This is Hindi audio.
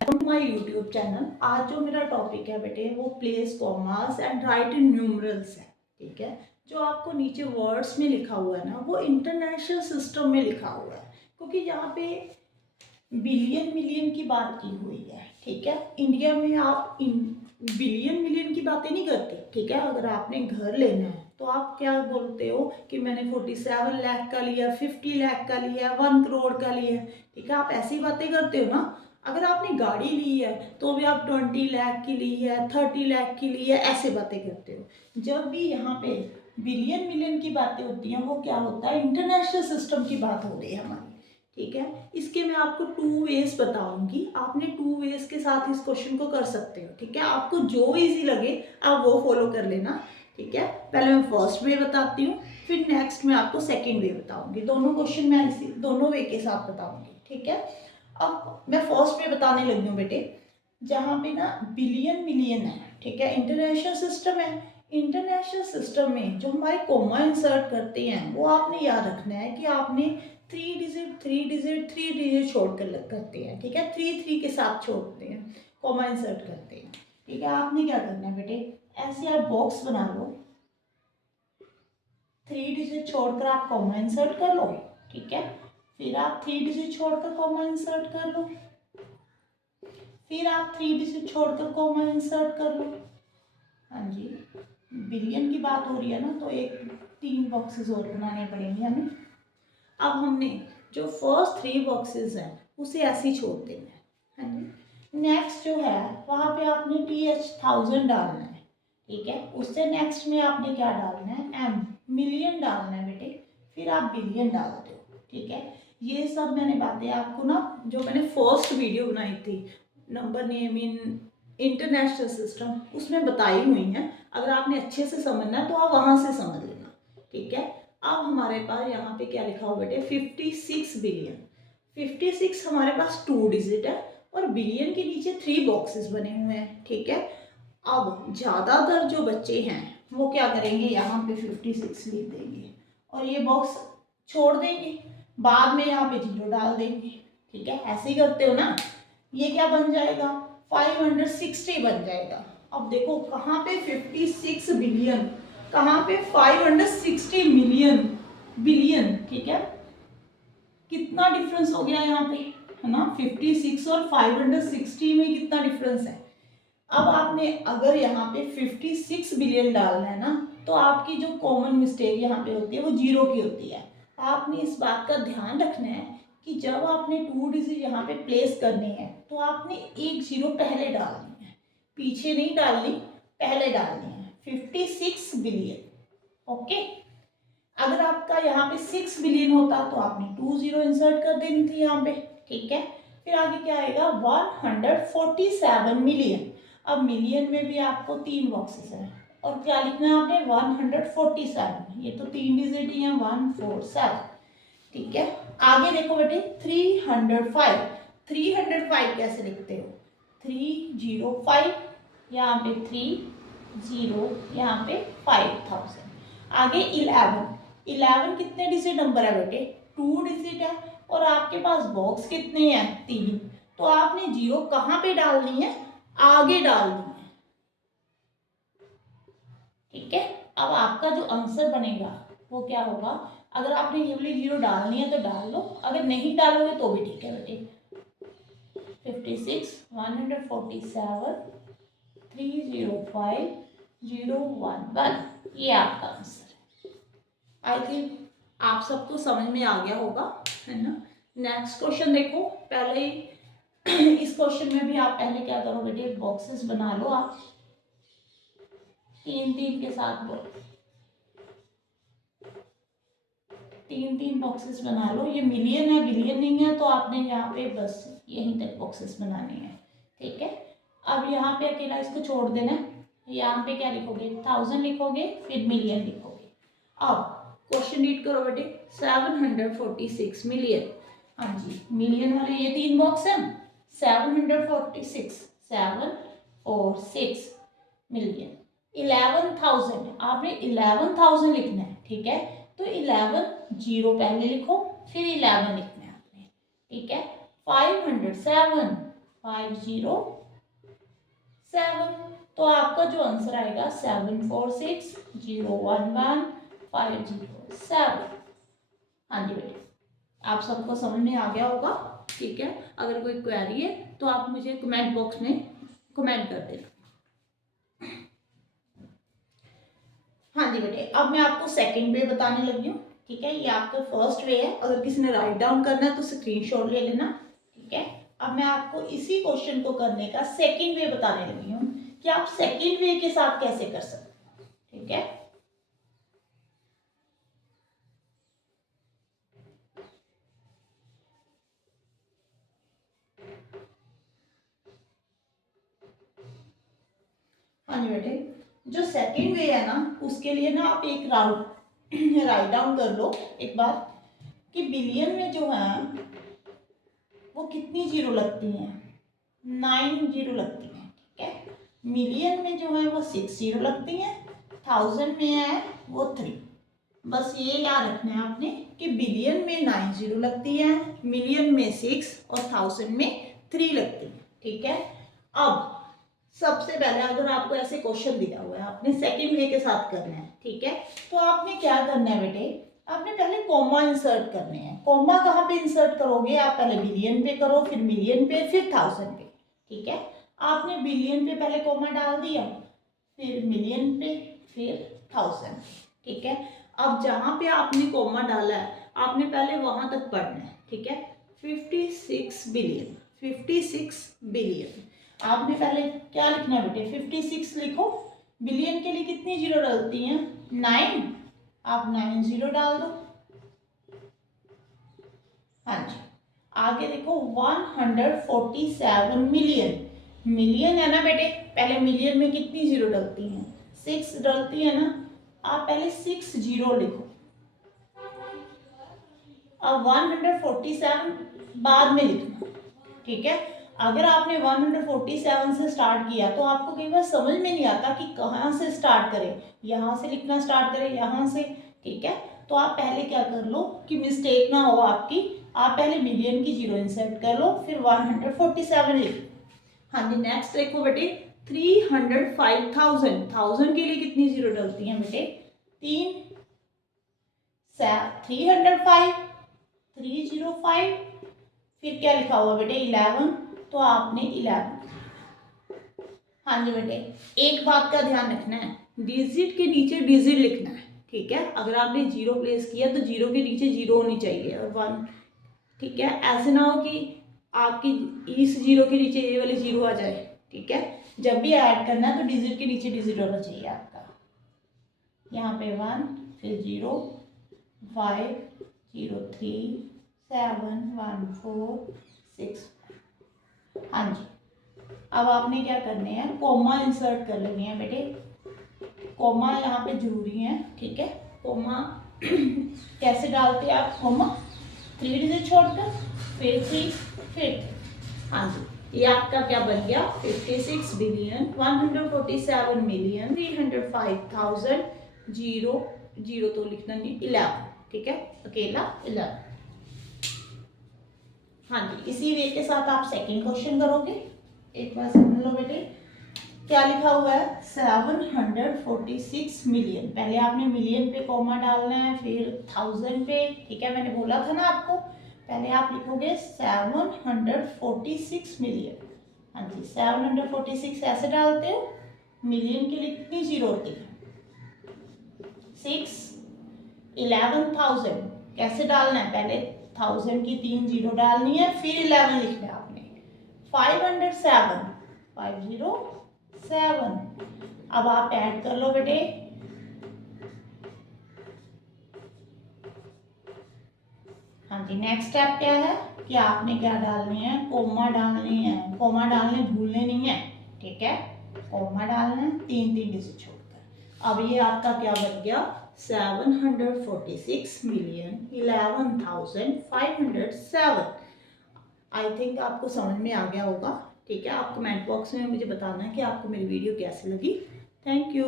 My YouTube channel. आज जो मेरा टॉपिक है बेटे वो place commas and right in numerals है। ठीक है, जो आपको नीचे वर्ड्स में लिखा हुआ है ना वो इंटरनेशनल सिस्टम में लिखा हुआ है, क्योंकि यहाँ पे बिलियन मिलियन की बात की हुई है। ठीक है, इंडिया में आप बिलियन मिलियन की बातें नहीं करते। ठीक है, अगर आपने घर लेना है तो आप क्या बोलते हो कि मैंने 47 लाख का लिया, 50 लाख का लिया, 1 करोड़ का लिया। ठीक है, आप ऐसी बातें करते हो ना। अगर आपने गाड़ी ली है तो भी आप 20 लाख की ली है, 30 लाख की ली है, ऐसे बातें करते हो। जब भी यहाँ पे बिलियन मिलियन की बातें होती हैं वो क्या होता है, इंटरनेशनल सिस्टम की बात हो रही है हमारी। ठीक है, इसके मैं आपको 2 वेज बताऊंगी। आपने 2 वेज के साथ इस क्वेश्चन को कर सकते हो। ठीक है, आपको जो इजी लगे आप वो फॉलो कर लेना। ठीक है, पहले मैं फर्स्ट वे बताती हूँ, फिर नेक्स्ट मैं आपको सेकंड वे बताऊंगी। दोनों क्वेश्चन मैं इसी दोनों वे के साथ बताऊंगी। ठीक है, अब मैं फर्स्ट वे बताने लगी हूँ बेटे। जहाँ पे ना बिलियन मिलियन है, ठीक है, इंटरनेशनल सिस्टम है। इंटरनेशनल सिस्टम में जो हमारे कोमा इंसर्ट करते हैं वो आपने याद रखना है कि आपने 3 डिजिट छोड़ कर करते हैं। ठीक है, 3 के साथ छोड़ते हैं, कोमा इंसर्ट करते हैं। ठीक है, आपने क्या करना है बेटे, ऐसे आप बॉक्स बना लो, 3 डिजिट छोड़कर आप कॉमा इंसर्ट कर लो। ठीक है, फिर आप 3 डिजिट छोड़कर कॉमा इंसर्ट कर लो, फिर आप 3 डिजिट छोड़कर कॉमा इंसर्ट कर लो। हाँ जी, बिलियन की बात हो रही है ना, तो एक 3 बॉक्सेस और बनाने पड़ेंगे हमें। अब हमने जो फर्स्ट 3 बॉक्सेस हैं उसे ऐसे ही छोड़ देना है। हाँ जी, नेक्स्ट जो है वहाँ पे आपने TH1000 डालना है। ठीक है, उससे नेक्स्ट में आपने क्या डालना है, M मिलियन डालना है बेटे, फिर आप बिलियन डालते हो। ठीक है, ये सब मैंने बातें आपको ना जो मैंने फर्स्ट वीडियो बनाई थी number name in international system उसमें बताई हुई हैं। अगर आपने अच्छे से समझना है तो आप वहाँ से समझ लेना। ठीक है, अब हमारे पास यहाँ पे क्या लिखा हुआ बेटे, 56 बिलियन। 56 हमारे पास 2 डिजिट है और बिलियन के नीचे 3 बॉक्सेस बने हुए हैं। ठीक है, अब ज़्यादातर जो बच्चे हैं वो क्या करेंगे, यहाँ पे 56 लिख देंगे और ये बॉक्स छोड़ देंगे, बाद में यहाँ पे 0 डाल देंगे। ठीक है, ऐसे ही करते हो ना। ये क्या बन जाएगा, 560 बन जाएगा। अब देखो कहाँ पे 56 बिलियन, कहाँ पे 560 मिलियन बिलियन। ठीक है, कितना डिफरेंस हो गया यहाँ पे, है ना, 56 और 560 में कितना डिफरेंस है। अब आपने अगर यहाँ पे 56 बिलियन डालना है ना, तो आपकी जो कॉमन मिस्टेक यहाँ पे होती है वो 0 की होती है। आपने इस बात का ध्यान रखना है कि जब आपने 2 डिजिट यहाँ पे प्लेस करनी है तो आपने एक 0 पहले डालनी है, पीछे नहीं डालनी, पहले डालनी है। 56 बिलियन। ओके, अगर आपका यहाँ पे 6 बिलियन होता तो आपने 2 0 इंसर्ट कर देनी थी यहाँ पे। ठीक है, फिर आगे क्या आएगा, 147 मिलियन। अब मिलियन में भी आपको 3 बॉक्सेस हैं और क्या लिखना है आपने, 147। ये तो 3 डिजिट ही है, 147। ठीक है, आगे देखो बेटे 305। 305 कैसे लिखते हो, 305, यहाँ पे 30, यहाँ पे 5000। आगे 11 कितने डिजिट नंबर है बेटे, 2 डिजिट है और आपके पास बॉक्स कितने हैं, 3। तो आपने 0 कहाँ पे डालनी है, आगे डालनी है। ठीक है, अब आपका जो आंसर बनेगा वो क्या होगा, अगर आपने ये वाली 0 डालनी है तो डाल लो, अगर नहीं डालोगे तो भी ठीक है बेटे। 56, 147, 305, 011, ये आपका आंसर है। आई थिंक आप सबको समझ में आ गया होगा, है ना। नेक्स्ट क्वेश्चन देखो, पहले ही इस क्वेश्चन में भी आप पहले क्या करो बेटे, बॉक्सेस बना लो आप 3 3 के साथ, 3 3 बॉक्सेस बना लो। ये मिलियन है, बिलियन नहीं है, तो आपने यहाँ पे बस यहीं तक बॉक्सेस बनाने हैं। ठीक है, अब यहाँ पे अकेला इसको छोड़ देना है। यहाँ पे क्या लिखोगे, 1000 लिखोगे, फिर मिलियन लिखोगे। अब क्वेश्चन रीड करो बेटे, 746 मिलियन। हाँ जी, मिलियन वाले ये 3 बॉक्स हैं, 746, 7 और 6 मिलियन। 11,000, आपने 11,000 लिखना है। ठीक है, तो 11 0 पहले लिखो, फिर 11 लिखना है आपने। ठीक है, 507, 507। तो आपका जो आंसर आएगा 7460115007। हाँ जी बेटे, आप सबको समझ में आ गया होगा। ठीक है, अगर कोई क्वेरी है तो आप मुझे कमेंट बॉक्स में कमेंट कर देना। हाँ जी बेटे, अब मैं आपको सेकंड वे बताने लगी हूँ। ठीक है, ये आपका फर्स्ट वे है, अगर किसी ने राइट डाउन करना है तो स्क्रीनशॉट ले लेना। ठीक है, अब मैं आपको इसी क्वेश्चन को करने का सेकंड वे बताने लगी हूँ कि आप सेकंड वे के साथ कैसे कर सकते हैं। ठीक है, हाँ जी बेटे, जो सेकंड वे है ना, उसके लिए ना आप एक राइट डाउन कर लो एक बार कि बिलियन में जो है वो कितनी जीरो लगती हैं। 9 जीरो लगती हैं। ठीक है, मिलियन में जो है वो 6 जीरो लगती हैं, 1000 में है वो 3। बस ये याद रखना है आपने कि बिलियन में 9 जीरो लगती है, मिलियन में 6 और 1000 में 3 लगती है। ठीक है, अब सबसे पहले अगर आपको ऐसे क्वेश्चन दिया हुआ है, आपने सेकंड वे के साथ करना है। ठीक है, तो आपने क्या करना है बेटे, आपने पहले कॉमा इंसर्ट करने हैं। कॉमा कहाँ पे इंसर्ट करोगे, आप पहले बिलियन पे करो, फिर मिलियन पे, फिर 1000 पे। ठीक है, आपने बिलियन पे पहले कॉमा डाल दिया, फिर मिलियन पे, फिर 1000। ठीक है, अब जहाँ पे आपने कॉमा डाला है आपने पहले वहां तक पढ़ना है। ठीक है, 56 बिलियन, 56 बिलियन। आपने पहले क्या लिखना है बेटे, 56 लिखो। बिलियन के लिए कितनी जीरो डलती हैं, 9। आप 9 जीरो डाल दो। हाँ जी, आगे देखो 147 मिलियन। मिलियन है ना बेटे, पहले मिलियन में कितनी जीरो डलती हैं, 6 डलती है ना। आप पहले 6 जीरो लिखो। अब 147 बाद में लिखना। ठीक है, अगर आपने 147 से स्टार्ट किया तो आपको कई बार समझ में नहीं आता कि कहाँ से स्टार्ट करें, यहाँ से लिखना स्टार्ट करें, यहाँ से। ठीक है, तो आप पहले क्या कर लो कि मिस्टेक ना हो आपकी, आप पहले मिलियन की जीरो इंसर्ट कर लो, फिर 147 लिखो। हाँ जी, नेक्स्ट देखो बेटे, 305,000। 1000 के लिए कितनी जीरो डलती हैं बेटे, 305, 305। फिर क्या लिखा हुआ बेटे, 11, तो आपने 11। हाँ जी बेटे, एक बात का ध्यान रखना है, डिजिट के नीचे डिजिट लिखना है। ठीक है, अगर आपने जीरो प्लेस किया तो जीरो के नीचे जीरो होनी चाहिए और 1। ठीक है, ऐसे ना हो कि आपकी इस जीरो के नीचे ये वाली जीरो आ जाए। ठीक है, जब भी ऐड करना है तो डिजिट के नीचे डिजिट होना चाहिए आपका। यहाँ पे 1, फिर 0, 5, 0, 3, 7, 1, 4, 6। हाँ जी, अब आपने क्या करने हैं, कोमा इंसर्ट कर लेने हैं बेटे। कोमा यहाँ पे जरूरी है। ठीक है, कोमा कैसे डालते हैं आप, कोमा 3 डिजिट छोड़कर, फिर 3, फिर। हाँ जी, ये आपका क्या बन गया, 56 बिलियन 147 मिलियन 305,000 जीरो जीरो तो लिखना नहीं, 11। ठीक है, अकेला 11। हाँ जी, इसी वे के साथ आप सेकंड क्वेश्चन करोगे। एक बार समझ लो बेटे, क्या लिखा हुआ है, 746 मिलियन। पहले आपने मिलियन पे कॉमा डालना है, फिर 1000 पे। ठीक है, मैंने बोला था ना आपको, पहले आप लिखोगे 746 मिलियन। हाँ जी, 746 ऐसे डालते हो। मिलियन के लिए कितनी जीरो होती है, 6। 11,000 कैसे डालना है, पहले 1000 की 3 जीरो डालनी है, फिर 11 लिखना है आपने। 507, 507। अब आप ऐड कर लो बेटे। हाँ जी, नेक्स्ट स्टेप क्या है कि आपने क्या डालनी है, कोमा डालनी है। कोमा डालने भूलने नहीं है। ठीक है, कोमा डालना है 3 डिजिट छोड़कर। अब ये आपका क्या बन गया, 746 मिलियन 11,507। आई थिंक आपको समझ में आ गया होगा। ठीक है, आप कमेंट बॉक्स में मुझे बताना है कि आपको मेरी वीडियो कैसी लगी। Thank you.